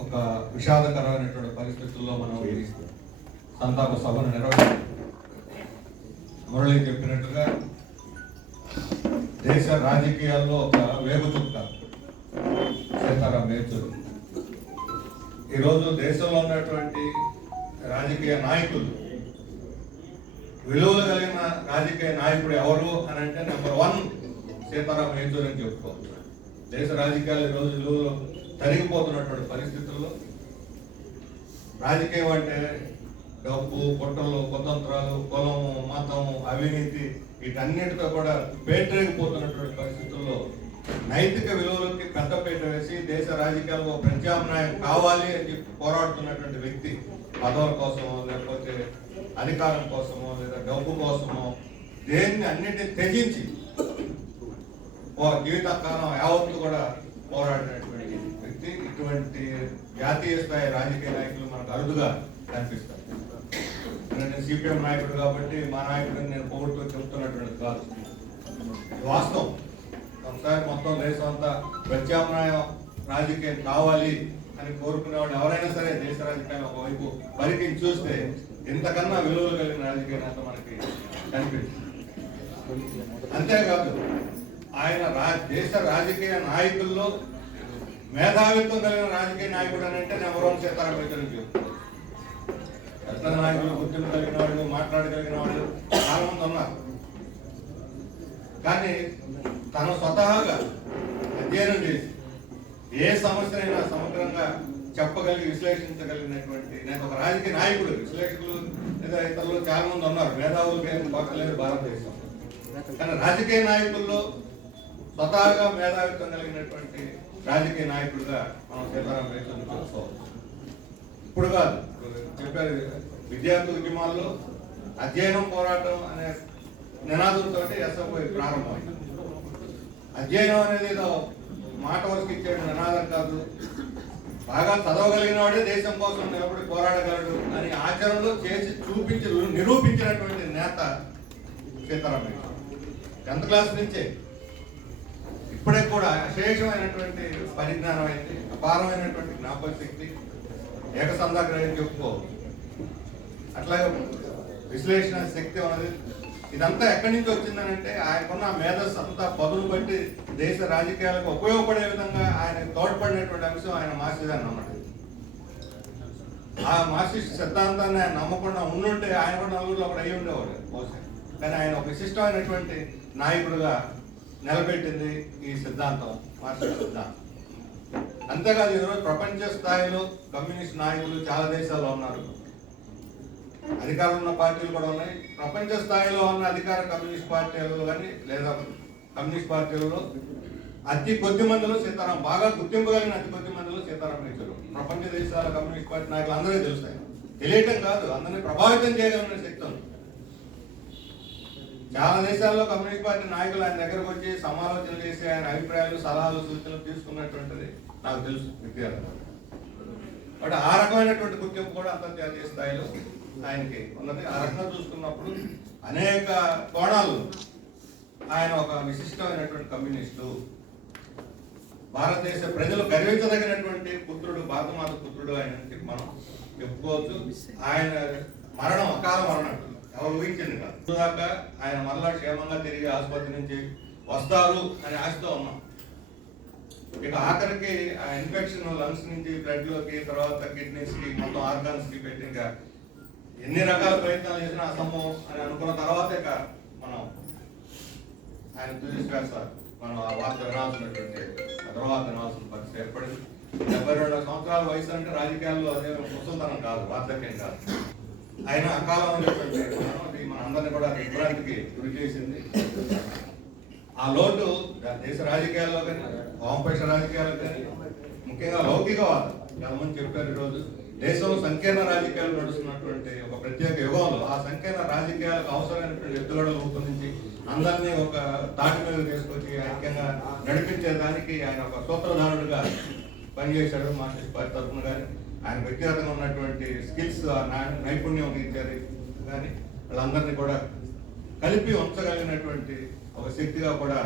ఒక విషాదకరమైనటువంటి పరిస్థితుల్లో మనం సంతాప సభను నిర్వహించాం మురళి చెప్పినట్టుగా దేశ రాజకీయాల్లో ఒక వేగుచుక్క సీతారాం యేచూరి ఈరోజు దేశంలో ఉన్నటువంటి రాజకీయ నాయకులు విలువలు కలిగిన రాజకీయ నాయకుడు ఎవరు అని అంటే నెంబర్ వన్ సీతారాం యేచూరి అని చెప్పుకోవచ్చు దేశ రాజకీయాలు ఈరోజు విలువలు తరిగిపోతున్నటువంటి పరిస్థితుల్లో రాజకీయం అంటే డబ్బు పుట్టలు కుతంత్రాలు కులం మతం అవినీతి వీటన్నిటితో కూడా పేటరేగిపోతున్నటువంటి పరిస్థితుల్లో నైతిక విలువలకి పెద్దపీట వేసి దేశ రాజకీయాల్లో ప్రత్యామ్నాయం కావాలి అని చెప్పి పోరాడుతున్నటువంటి వ్యక్తి పదవుల కోసమో లేకపోతే అధికారం కోసమో లేదా డబ్బు కోసమో దేన్ని అన్నిటిని త్యజించి జీవిత జీవితకాలం యావత్తు కూడా పోరాడినటువంటి ఇటువంటి జాతీయ స్థాయి రాజకీయ నాయకులు మనకు అరుదుగా కనిపిస్తారు. నేను సిపిఎం నాయకుడు కాబట్టి మా నాయకుడిని నేను పొగుడుతూ చెప్తున్నటువంటి కాదు. వాస్తవం. ఒకసారి మొత్తం దేశం అంతా ప్రత్యామ్నాయం రాజకీయం కావాలి అని కోరుకునేవాడు ఎవరైనా సరే దేశ రాజకీయాన్ని ఒకవైపు పరికిని చూస్తే ఇంతకన్నా విలువలు కలిగిన రాజకీయ నేత మనకి కనిపిస్తుంది. అంతేకాదు ఆయన రా దేశ రాజకీయ నాయకుల్లో మేధావిత్వం కలిగిన రాజకీయ నాయకుడు అని అంటే నెంబర్ వన్ సీతారాం యేచూరి పెద్ద నాయకులు గుర్తింపు కలిగిన వాళ్ళు మాట్లాడగలిగిన వాళ్ళు చాలా మంది ఉన్నారు. కానీ తను స్వతహాగా అధ్యయనం చేసి ఏ సమస్యనైనా సమగ్రంగా చెప్పగలిగి విశ్లేషించగలిగినటువంటి నేను ఒక రాజకీయ నాయకుడు విశ్లేషకులు లేదా ఇతరులు చాలా మంది ఉన్నారు. మేధావులు ఏం పక్కలేదు భారతదేశం. కానీ రాజకీయ నాయకుల్లో స్వతహాగా మేధావిత్వం కలిగినటువంటి రాజకీయ నాయకుడిగా మనం సీతారాం రైతులను చూసుకోవచ్చు ఇప్పుడు కాదు చెప్పారు విద్యార్థి ఉద్యమాల్లో అధ్యయనం పోరాటం అనే నినాదంతో ఎస్ఎఫ్ఐ ప్రారంభమైంది అధ్యయనం అనేది ఏదో మాట వరకు ఇచ్చే నినాదం కాదు. బాగా చదవగలిగిన వాడే దేశం కోసం నిలబడి పోరాడగలడు అని ఆచరణలో చేసి చూపించి నిరూపించినటువంటి నేత సీతారాం టెన్త్ క్లాస్ నుంచే ఇప్పుడే కూడా అశేషమైనటువంటి పరిజ్ఞానం అయితే అపారమైనటువంటి జ్ఞాపక శక్తి ఏకసంధాగ్రహం చెప్పుకో అట్లాగే విశ్లేషణ శక్తి ఉన్నది. ఇదంతా ఎక్కడి నుంచి వచ్చిందనంటే ఆయనకున్న మేధస్సు అంతా పదును బట్టి దేశ రాజకీయాలకు ఉపయోగపడే విధంగా ఆయన తోడ్పడినటువంటి అంశం ఆయన మార్క్సిజం అన్నమాట. ఆ మార్క్సిస్ట్ సిద్ధాంతాన్ని ఆయన నమ్మకుండా ఉండుంటే ఆయన కూడా నలుగురిలో ఒకటి అయ్యి ఉండేవాడు బహుశా. కానీ ఆయన ఒక విశిష్టమైనటువంటి నాయకుడుగా నిలబెట్టింది ఈ సిద్ధాంతం మార్క్సిస్ట్ సిద్ధాంతం. అంతేకాదు ఈరోజు ప్రపంచ స్థాయిలో కమ్యూనిస్ట్ నాయకులు చాలా దేశాల్లో ఉన్నారు. అధికారం ఉన్న పార్టీలు కూడా ఉన్నాయి. ప్రపంచ స్థాయిలో ఉన్న అధికార కమ్యూనిస్ట్ పార్టీలు కానీ లేదా కమ్యూనిస్ట్ పార్టీలలో అతి కొద్ది మందిలో సీతారాం బాగా గుర్తింపు కలిగిన అతి కొద్ది మందిలో సీతారాం యేచూరి ప్రపంచ దేశాల కమ్యూనిస్ట్ పార్టీ నాయకులు అందరికీ తెలుస్తాయి. తెలియటం కాదు అందరినీ ప్రభావితం చేయగలిగిన శక్తి ఉంది. చాలా దేశాల్లో కమ్యూనిస్ట్ పార్టీ నాయకులు ఆయన దగ్గరకు వచ్చి సమాలోచన చేసి ఆయన అభిప్రాయాలు సలహాలు సూచనలు తీసుకున్నటువంటిది నాకు తెలుసు వ్యక్తిగతంగా బట్ ఆ రకమైనటువంటి గుర్తింపు కూడా అంతర్జాతీయ స్థాయిలో ఆయనకి ఉన్నది. ఆ రకంగా చూసుకున్నప్పుడు అనేక కోణాలు ఆయన ఒక విశిష్టమైనటువంటి కమ్యూనిస్టు భారతదేశ ప్రజలు గర్వించదగినటువంటి పుత్రుడు భారతమాత పుత్రుడు ఆయన మనం చెప్పుకోవచ్చు. ఆయన మరణం అకాల మరణం ఎవరు ఊహించింది కాదు. దాకా ఆయన మరలా క్షేమంగా తిరిగి ఆసుపత్రి నుంచి వస్తారు అని ఆశతో ఉన్నాం. ఇక ఆఖరికి ఆ ఇన్ఫెక్షన్ లంగ్స్ నుంచి బ్లడ్లోకి తర్వాత కిడ్నీస్కి మొత్తం ఆర్గాన్స్కి పెట్టి ఇంకా ఎన్ని రకాల ప్రయత్నాలు చేసినా అసంభవం అని అనుకున్న తర్వాతే మనం ఆయన తుదిశ్వాస మనం ఆ వార్త వినాల్సినటువంటి తర్వాత వినాల్సిన పరిస్థితి ఏర్పడింది. డెబ్బై రెండు సంవత్సరాల వయసు అంటే రాజకీయాల్లో అదే ముసల్తనం కాదు వార్ధక్యం కాదు. ఆయన అకాలం మనందరినీ మన కూడా విభ్రాంతికి గురి చేసింది. ఆ లోటు దేశ రాజకీయాల్లో కానీ వామపక్ష రాజకీయాల్లో కానీ ముఖ్యంగా లౌకికవాదం చాలామంది చెప్పారు ఈరోజు. దేశంలో సంకీర్ణ రాజకీయాలు నడుస్తున్నటువంటి ఒక ప్రత్యేక యుగంలో ఆ సంకీర్ణ రాజకీయాలకు అవసరమైనటువంటి ఎత్తుగడలు రూపొందించి అందరినీ ఒక తాటి మీద తీసుకొచ్చి ఐక్యంగా నడిపించే దానికి ఆయన ఒక సూత్రధారుడుగా పనిచేశాడు మార్క్సిస్ట్ పార్టీ తరఫున కానీ ఆయన వ్యక్తిగతంగా ఉన్నటువంటి స్కిల్స్ నైపుణ్యం ఇచ్చారు కానీ వాళ్ళందరినీ కూడా కలిపి ఉంచగలిగినటువంటి ఒక శక్తిగా కూడా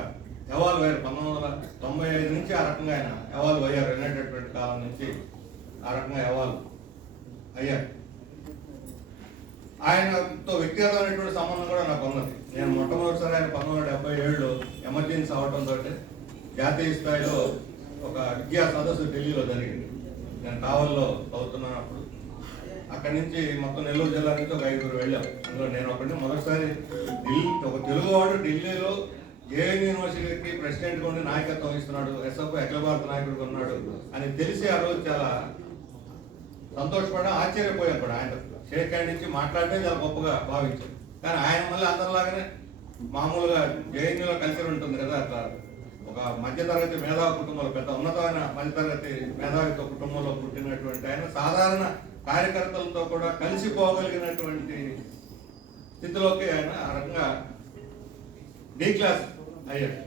ఎవాల్వ్ అయ్యారు. పంతొమ్మిది వందల తొంభై ఐదు నుంచి ఆ రకంగా ఆయన ఎవాల్వ్ అయ్యారు. అనేటటువంటి కాలం నుంచి ఆ రకంగా ఎవాల్వ్ అయ్యారు. ఆయనతో వ్యక్తిగతమైనటువంటి సంబంధం కూడా నాకు ఉన్నది. నేను మొట్టమొదటిసారి ఆయన పంతొమ్మిది వందల డెబ్బై ఏడులో ఎమర్జెన్సీ అవడంతో జాతీయ స్థాయిలో ఒక విద్యా సదస్సు ఢిల్లీలో జరిగింది. నేను కావల్లో చదువుతున్నాను అప్పుడు. అక్కడి నుంచి మొత్తం నెల్లూరు జిల్లా నుంచి ఒక ఐదుగురు వెళ్ళాం. అందులో నేను ఒకటి మొదటిసారి ఢిల్లీ ఒక తెలుగువాడు ఢిల్లీలో ఏ యూనివర్సిటీకి ప్రెసిడెంట్ ఉండి నాయకత్వం వహిస్తున్నాడు. ఎస్ఎఫ్ అఖిల భారత నాయకుడు ఉన్నాడు అని తెలిసి ఆ రోజు చాలా సంతోషపడ ఆశ్చర్యపోయాను కూడా ఆయన. షేక్ హ్యాండ్ ఇచ్చి చాలా గొప్పగా భావించాను కానీ ఆయన మళ్ళీ అందరిలాగానే మామూలుగా జేఎన్యూలో కల్చర్ ఉంటుంది కదా అట్లా. ఒక మధ్యతరగతి మేధావి కుటుంబంలో పెద్ద ఉన్నతమైన మధ్యతరగతి మేధావిత కుటుంబంలో పుట్టినటువంటి ఆయన సాధారణ కార్యకర్తలతో కూడా కలిసిపోగలిగినటువంటి స్థితిలోకి ఆయన ఆ రకంగా డీ క్లాస్ అయ్యాడు.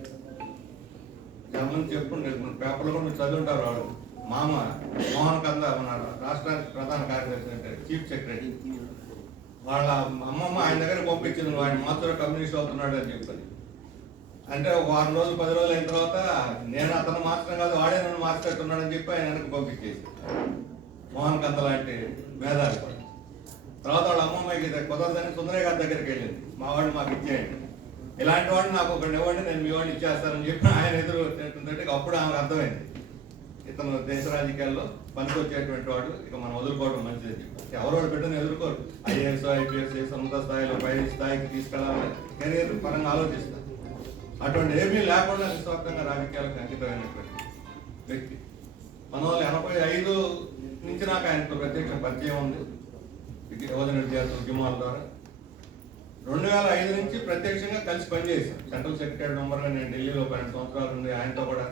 చాలా చెప్పుకుంటే మన పేపర్లో కూడా మీరు చదువుంటారు వాడు. మామ మోహన్ కంద మన రాష్ట్రానికి ప్రధాన కార్యదర్శి అంటే చీఫ్ సెక్రటరీ. వాళ్ళ అమ్మమ్మ ఆయన దగ్గర పంపించింది ఆయన మాత్రం కమ్యూనిస్ట్ అవుతున్నాడు అని చెప్పారు అంటే వారం రోజులు పది రోజులు అయిన తర్వాత నేను అతను మార్చడం కాదు వాడే నన్ను మార్చేట్టున్నాడు అని చెప్పి ఆయన వెనక్కి పంపించేసి. మోహన్ కంత లాంటి మేధావి. తర్వాత వాళ్ళ అమ్మమ్మకి కుదరదని సుందరయ్య గారి దగ్గరికి వెళ్ళింది. మా వాడిని మాకు ఇచ్చేయండి. ఇలాంటి వాడిని నాకు ఒకటి ఇవ్వండి నేను మీ వాడిని ఇచ్చేస్తానని చెప్పి ఆయన ఎదురు తింటుంటే అప్పుడు ఆమెకు అర్థమైంది. ఇతను దేశ రాజకీయాల్లో పనికొచ్చేటువంటి వాడు ఇక మనం వదులుకోవడం మంచిది అని చెప్పి. బిడ్డను ఎదుర్కోరు. ఐఏఎస్ ఐపీఎస్ ఉన్నత స్థాయిలో పై స్థాయికి తీసుకెళ్ళాలని. కెరీర్ పరంగా ఆలోచిస్తారు అటువంటి ఏమీ లేకుండా నిస్వార్థంగా రాజకీయాలకు అంకితమైనటువంటి వ్యక్తి. పంతొమ్మిది వందల ఎనభై ఐదు నుంచి నాకు ఆయనతో ప్రత్యక్ష పరిచయం ఉంది. యువజన విద్యార్థి ఉద్యమాల ద్వారా. రెండు వేల ఐదు నుంచి ప్రత్యక్షంగా కలిసి పనిచేశాను సెంట్రల్ సెక్రటరీ మెంబర్గా నేను ఢిల్లీలో పన్నెండు సంవత్సరాల నుండి ఆయనతో కూడా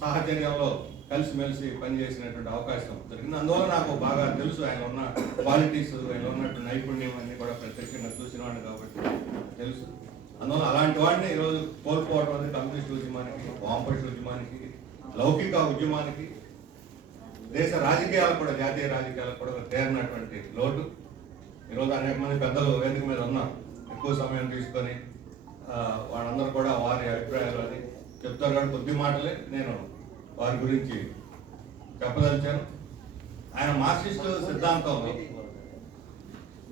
సాహచర్యంలో కలిసిమెలిసి పనిచేసినటువంటి అవకాశం దొరికింది. అందువల్ల నాకు బాగా తెలుసు ఆయన ఉన్న క్వాలిటీస్ ఆయన ఉన్నట్టు నైపుణ్యం అన్ని కూడా ప్రత్యక్షంగా చూసిన వాడిని కాబట్టి తెలుసు. అందువల్ల అలాంటి వాడిని ఈరోజు కోల్పోవడం అనేది కమ్యూనిస్ట్ ఉద్యమానికి వామపక్ష ఉద్యమానికి లౌకిక ఉద్యమానికి దేశ రాజకీయాలకు కూడా జాతీయ రాజకీయాలకు కూడా తేరినటువంటి లోటు. ఈరోజు అనేక మంది పెద్దలు వేదిక మీద ఉన్నారు. ఎక్కువ సమయం తీసుకొని వాళ్ళందరూ కూడా వారి అభిప్రాయాలు అని చెప్తారు కానీ కొద్ది మాటలే నేను వారి గురించి చెప్పదలిచాను. ఆయన మార్క్సిస్ట్ సిద్ధాంతంలో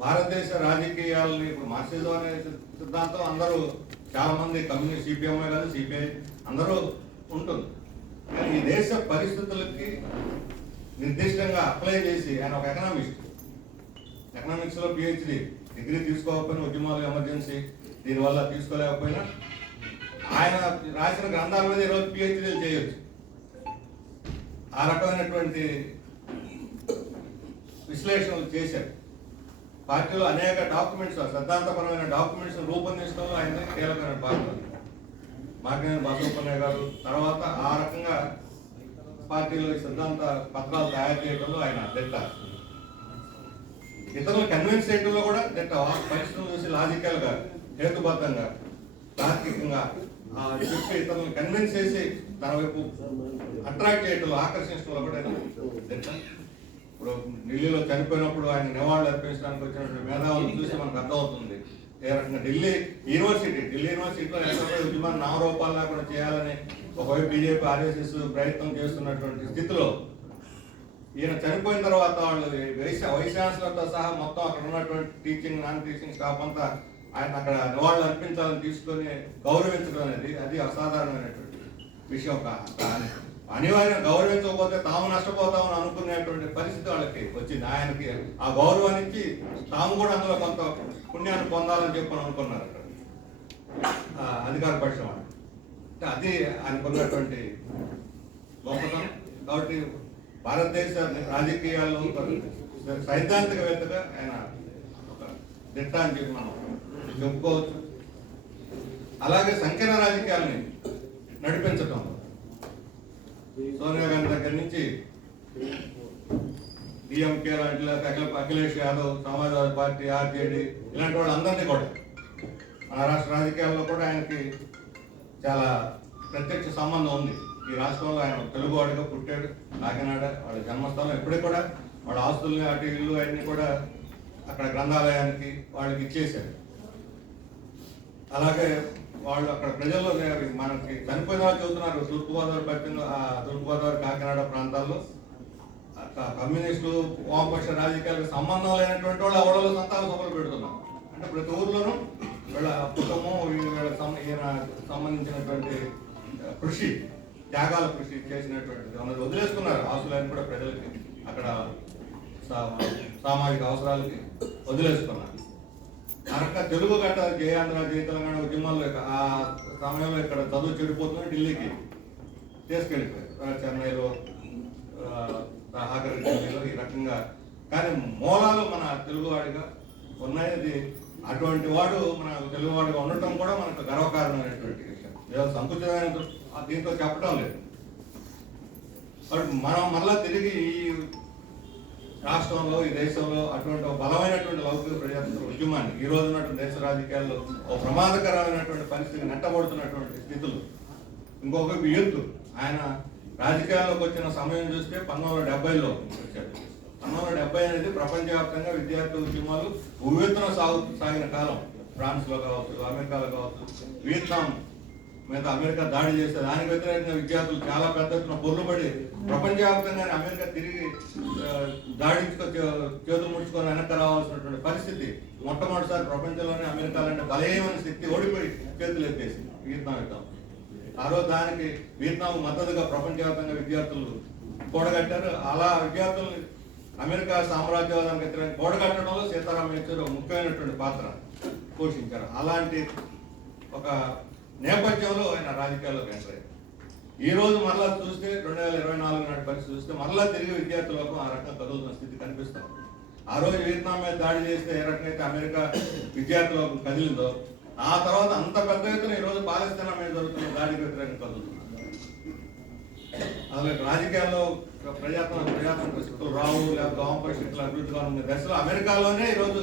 భారతదేశ రాజకీయాలని ఇప్పుడు మార్క్సిజం అనే సిద్ధాంతం అందరూ చాలా మంది కమ్యూనిస్ట్ సిపిఎంఏ కాదు సిపిఐ అందరూ ఉంటుంది. కానీ ఈ దేశ పరిస్థితులకి నిర్దిష్టంగా అప్లై చేసి ఆయన ఒక ఎకనామిస్ట్ ఎకనామిక్స్లో పిహెచ్డి డిగ్రీ తీసుకోకపోయినా ఉద్యమాలు ఎమర్జెన్సీ దీనివల్ల తీసుకోలేకపోయినా ఆయన రాసిన గ్రంథాల మీద ఈరోజు పిహెచ్డీలు చేయొచ్చు. ఆ రకమైనటువంటి విశ్లేషణలు చేశారు. పార్టీలో అనేక డాక్యుమెంట్స్ సిద్ధాంతపరమైన డాక్యుమెంట్స్ రూపొందించడంలో ఆయన కీలకమైన పాత్ర. మార్గనేని బసవపన్నయ్య గారు తర్వాత ఆ రకంగా పార్టీలో ఈ సిద్ధాంత పత్రాలు తయారు చేయడంలో ఆయన దిట్ట ఇతరులు కన్విన్స్ చేయడంలో కూడా దిట్ట పరిస్థితులు చూసి లాజికల్గా హేతుబద్ధంగా తార్కికంగా ఆ, చెప్పి ఇతరులను కన్విన్స్ చేసి తన వైపు అట్రాక్ట్ చేయడంలో ఆకర్షించడంలో కూడా ఆయన దిట్ట ఇప్పుడు ఢిల్లీలో చనిపోయినప్పుడు ఆయన నివాళులు అర్పించడానికి వచ్చినటువంటి మేధావులను చూసి మనకు అర్థమవుతుంది. ఏ రకంగా ఢిల్లీ యూనివర్సిటీ ఢిల్లీ యూనివర్సిటీలో ఎస్ఎఫ్ఐ ఉద్యమాన్ని నామరూపాలు లేకుండా చేయాలని ఒకవైపు బీజేపీ ఆర్ఎస్ఎస్ ప్రయత్నం చేస్తున్నటువంటి స్థితిలో ఈయన చనిపోయిన తర్వాత వాళ్ళు వైస్ వైస్ ఛాన్సలర్తో సహా మొత్తం అక్కడ ఉన్నటువంటి టీచింగ్ నాన్ టీచింగ్ స్టాఫ్ అంతా ఆయన అక్కడ నివాళులు అర్పించాలని తీసుకొని గౌరవించడం అనేది అది అసాధారణమైనటువంటి విషయం ఒక అనివార్యం గౌరవించకపోతే తాము నష్టపోతామని అనుకునేటువంటి పరిస్థితి వాళ్ళకి వచ్చింది. ఆయనకి ఆ గౌరవానికి తాము కూడా అందులో కొంత పుణ్యాన్ని పొందాలని చెప్పని అనుకున్నారు ఆ, అధికార పక్షం అంటే అది ఆయనకున్నటువంటి గొప్పతనం. కాబట్టి భారతదేశ రాజకీయాల్లో సైద్ధాంతికవేత్తగా ఆయన ఒక దిట్ట అని చెప్పి మనం చెప్పుకోవచ్చు. అలాగే సంకీర్ణ రాజకీయాల్ని నడిపించటం. సోనియా గాంధీ దగ్గర నుంచి డిఎంకే లాంటి అఖిలేష్ యాదవ్ సమాజ్వాదీ పార్టీ ఆర్జేడీ ఇలాంటి వాళ్ళందరినీ కూడా మహారాష్ట్ర రాజకీయాల్లో కూడా ఆయనకి చాలా ప్రత్యక్ష సంబంధం ఉంది. ఈ రాష్ట్రంలో ఆయన తెలుగువాడిగా పుట్టాడు కాకినాడ వాళ్ళ జన్మస్థలం ఎప్పుడూ కూడా వాళ్ళ ఆస్తుల్ని అటు ఇల్లు అన్నీ కూడా అక్కడ గ్రంథాలయానికి వాళ్ళకి ఇచ్చేశారు. అలాగే వాళ్ళు అక్కడ ప్రజల్లో మనకి చనిపోయిన వాళ్ళు చదువుతున్నారు. తూర్పుగోదావరి పశ్చిమ తూర్పుగోదావరి కాకినాడ ప్రాంతాల్లో. క- కమ్యూనిస్టులు వామపక్ష రాజకీయాలకు సంబంధం లేనటువంటి వాళ్ళు ఎవడో సంతాప సభలు పెడుతున్నారు. అంటే ప్రతి ఊర్లోనూ వీళ్ళ కుటుంబం ఈయన సంబంధించినటువంటి కృషి త్యాగాల కృషి చేసినటువంటిది. అన్నది వదిలేసుకున్నారు ఆస్తులన్నీ కూడా ప్రజలకి అక్కడ సా- సామాజిక అవసరాలకి వదిలేసుకున్నారు కనుక తెలుగు గట్ట జయాంధ్ర జయ తెలంగాణ ఉద్యమాల్లో ఆ సమయంలో ఇక్కడ చదువు చెడిపోతుంది ఢిల్లీకి. తీసుకెళ్ళిపోయారు. చెన్నైలో ఆ, ఆఖరి ఢిల్లీలో ఈ రకంగా. కానీ మూలాలు మన తెలుగువాడిగా ఉన్నాయి అటువంటి వాడు మన తెలుగువాడిగా ఉండటం కూడా మనకు గర్వకారణమైనటువంటి విషయం. ఏదో సంకుచితమైన ఆ దీంతో చెప్పడం లేదు. మనం మళ్ళా తిరిగి ఈ రాష్ట్రంలో ఈ దేశంలో అటువంటి బలమైనటువంటి లౌకిక ప్రజాతంత్ర ఉద్యమాన్ని ఈ రోజు ఉన్నటువంటి దేశ రాజకీయాల్లో ఒక ప్రమాదకరమైనటువంటి పరిస్థితికి నెట్టబడుతున్నటువంటి స్థితులు ఇంకొక యూత్ ఆయన రాజకీయాల్లోకి వచ్చిన సమయం చూస్తే పంతొమ్మిది వందల డెబ్బైలో వచ్చాడు పంతొమ్మిది వందల డెబ్బై అనేది ప్రపంచవ్యాప్తంగా విద్యార్థి ఉద్యమాలు ఉవ్వెత్తున సాగు సాగిన కాలం. ఫ్రాన్స్లో కావచ్చు అమెరికాలో కావచ్చు వియత్నాం మీద అమెరికా దాడి చేస్తే దానికి వ్యతిరేకంగా విద్యార్థులు చాలా పెద్ద ఎత్తున పొర్లుపడి ప్రపంచవ్యాప్తంగానే అమెరికా తిరిగి ఆ, చేతులు ముడుచుకొని వెనక్కి రావాల్సినటువంటి పరిస్థితి మొట్టమొదటిసారి ప్రపంచంలోనే అమెరికా లాంటి బలమైన శక్తి ఓడిపోయి చేతులు ఎత్తేసి వియత్నాం యుద్ధం. ఆ రోజు దానికి వియత్నాం మద్దతుగా ప్రపంచవ్యాప్తంగా విద్యార్థులు కూడగట్టారు అలా విద్యార్థుల్ని అమెరికా సామ్రాజ్యవాదానికి వ్యతిరేకంగా కూడగట్టడంలో సీతారామ యేచూరి ముఖ్యమైనటువంటి పాత్ర పోషించారు. అలాంటి ఒక నేపథ్యంలో ఆయన రాజకీయాల్లోకి ఎంటర్ అయ్యారు ఈ రోజు మరలా చూస్తే రెండు వేల ఇరవై నాలుగు నాటి పరిస్థితి చూస్తే మరలా తిరిగి విద్యార్థులకు ఆ రకంగా కదులుతున్న స్థితి కనిపిస్తుంది ఆ రోజు వియత్నాం మీద దాడి చేస్తే ఏ రకంగా అమెరికా విద్యార్థులకు కదిలిందో ఆ తర్వాత అంత పెద్ద ఎత్తున ఈ రోజు పాలస్తీనా మీద జరుగుతున్న దాడికి వ్యతిరేకంగా కదులుతుంది అసలు రాజకీయాల్లో ప్రజాతంత్ర ప్రజాతంత్ర శక్తులు రావు లేకపోతే వామపక్ష పరిస్థితులు అభివృద్ధి కానున్న దశలో అమెరికాలోనే ఈ రోజు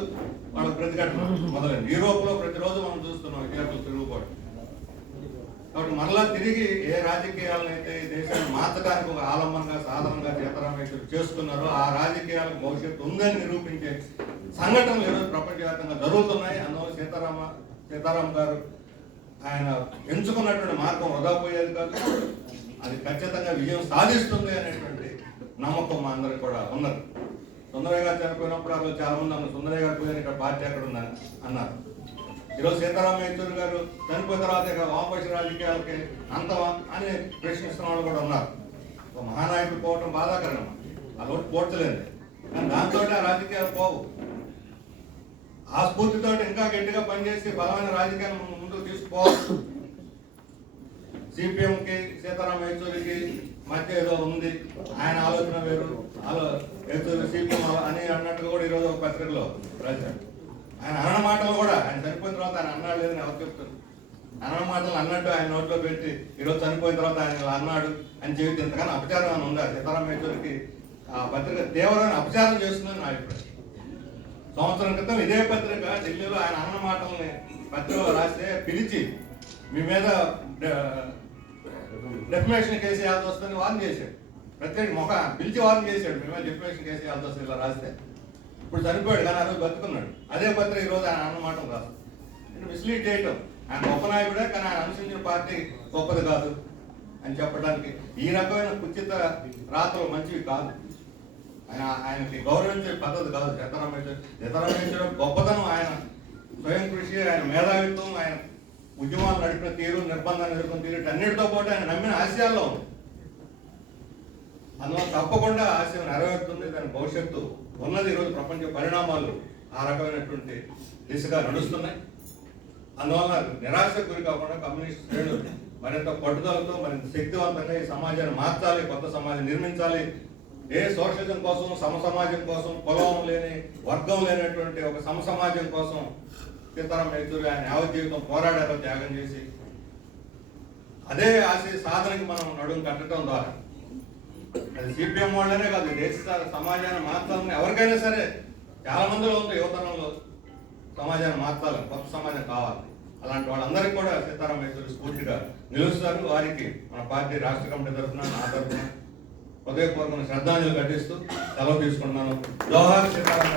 వాళ్ళ ప్రతిఘటన మొదలైంది. యూరోప్లో ప్రతిరోజు మనం చూస్తున్నాం విద్యార్థులు తిరుగుబాటు. కాబట్టి మరలా తిరిగి ఏ రాజకీయాలను అయితే ఈ దేశాన్ని మార్చడానికి ఒక ఆలంబనంగా సాధనంగా సీతారామేశ్వరు చేస్తున్నారో ఆ రాజకీయాలకు భవిష్యత్తు ఉందని నిరూపించే సంఘటనలు ఈరోజు ప్రపంచవ్యాప్తంగా జరుగుతున్నాయి. అందువల్ల సీతారామ సీతారాం గారు ఆయన ఎంచుకున్నటువంటి మార్గం వృధా పోయేది కాదు. అది ఖచ్చితంగా విజయం సాధిస్తుంది అనేటువంటి నమ్మకం మా అందరికి కూడా ఉన్నది. సుందరయ్య గారు చనిపోయినప్పుడు ఆ రోజు చాలా మంది అన్నారు సుందరయ్య గారు పోయిన ఇక్కడ పార్టీ ఎక్కడ ఉందని అన్నారు. ఈరోజు సీతారామ యేచూరి గారు చనిపోయిన తర్వాత ఇక వామపక్ష రాజకీయాలకి అంతమా అని ప్రశ్నిస్తున్న వాళ్ళు కూడా ఉన్నారు. ఒక మహానాయకుడు పోవటం బాధాకరం. ఆ పోర్చలేదు పోడ్చలేదు కానీ దాంతో ఆ రాజకీయాలు పోవు. ఆ స్ఫూర్తితో ఇంకా గట్టిగా పనిచేసి బలమైన రాజకీయాలు ముందుకు తీసుకుపోవచ్చు సిపిఎం కి సీతారామ యేచూరికి మధ్య ఏదో ఉంది. ఆయన ఆలోచన వేరు. ఆలో యేచూరి సిపిఎం అని అన్నట్టుగా కూడా ఈరోజు ఒక పత్రికలో రాశారు. ఆయన అన్న మాటలు కూడా ఆయన చనిపోయిన తర్వాత ఆయన అన్నాడు లేదని ఎవరు చెప్తారు అన్న మాటలు అన్నట్టు ఆయన నోట్లో పెట్టి ఈరోజు చనిపోయిన తర్వాత ఆయన ఇలా అన్నాడు అని చెప్పి ఇంతకన్నా అపచారం అని ఉందా? సీతారాం యేచూరికి ఆ పత్రిక తీవ్రమైన అపచారం చేస్తుందని నా అభిప్రాయం. సంవత్సరం క్రితం ఇదే పత్రిక ఢిల్లీలో ఆయన అన్న మాటల్ని పత్రికలో రాస్తే పిలిచి మీ మీద డెఫినేషన్ కేసు వేయాల్సి వస్తుంది వార్న్ చేశాడు. ప్రత్యేక మొఖ పిలిచి వార్న్ చేశాడు. మీ మీద డెఫినేషన్ కేసు వేయాల్సి వస్తుంది ఇలా రాస్తే ఇప్పుడు చనిపోయాడు కానీ అదే బతుకున్నాడు. అదే పత్ర ఈ రోజు ఆయన అన్న కాదు రాదు. మిస్లీడ్ చేయటం. ఆయన గొప్ప నాయకుడే కానీ ఆయన అనుసరించిన పార్టీ గొప్పది కాదు అని చెప్పడానికి ఈ రకమైన కుచిత రాతలు మంచివి కాదు. ఆయన ఆయనకి గౌరవించే పద్ధతి కాదు. సీతారామేశ్వర సీతారామేశ్వర గొప్పతనం ఆయన. స్వయం కృషి ఆయన మేధావిత్వం ఆయన ఉద్యమాలు నడిపిన తీరు నిర్బంధాన్ని ఎదుర్కొన్న తీరు అన్నిటితో పాటు ఆయన నమ్మిన ఆశయాల్లో ఉంది. అందువల్ల తప్పకుండా ఆశయం నెరవేరుతుంది. దాని భవిష్యత్తు ఉన్నది ఈరోజు ప్రపంచ పరిణామాలు ఆ రకమైనటువంటి దిశగా నడుస్తున్నాయి. అందువల్ల నిరాశకు గురి కాకుండా కమ్యూనిస్ట్ శ్రేణులు మరింత పట్టుదలతో మరింత శక్తివంతంగా ఈ సమాజాన్ని మార్చాలి కొత్త సమాజం నిర్మించాలి. ఏ సోషలిజం కోసం సమ సమాజం కోసం కులం లేని వర్గం లేనటువంటి ఒక సమ సమాజం కోసం సీతారాం యేచూరి ఆయన యావత్ జీవితం పోరాడారో త్యాగం చేసి అదే ఆశ సాధనకి మనం నడుము కట్టడం ద్వారా అది సిపిఎం వాళ్ళనే కాదు దేశ సమాజాన్ని మార్చాలని ఎవరికైనా సరే చాలా మందిలో ఉంది యువతరంలో సమాజాన్ని మార్చాలి కొత్త సమాజం కావాలి. అలాంటి వాళ్ళందరికీ కూడా సీతారాం యేసూరి స్ఫూర్తిగా నిలుస్తారు. వారికి మన పార్టీ రాష్ట్ర కమిటీ తరఫున నా తరఫున హృదయపూర్వక శ్రద్ధాంజలి ఘటిస్తూ సెలవు తీసుకుంటున్నాను. జోహార్ సీతారాం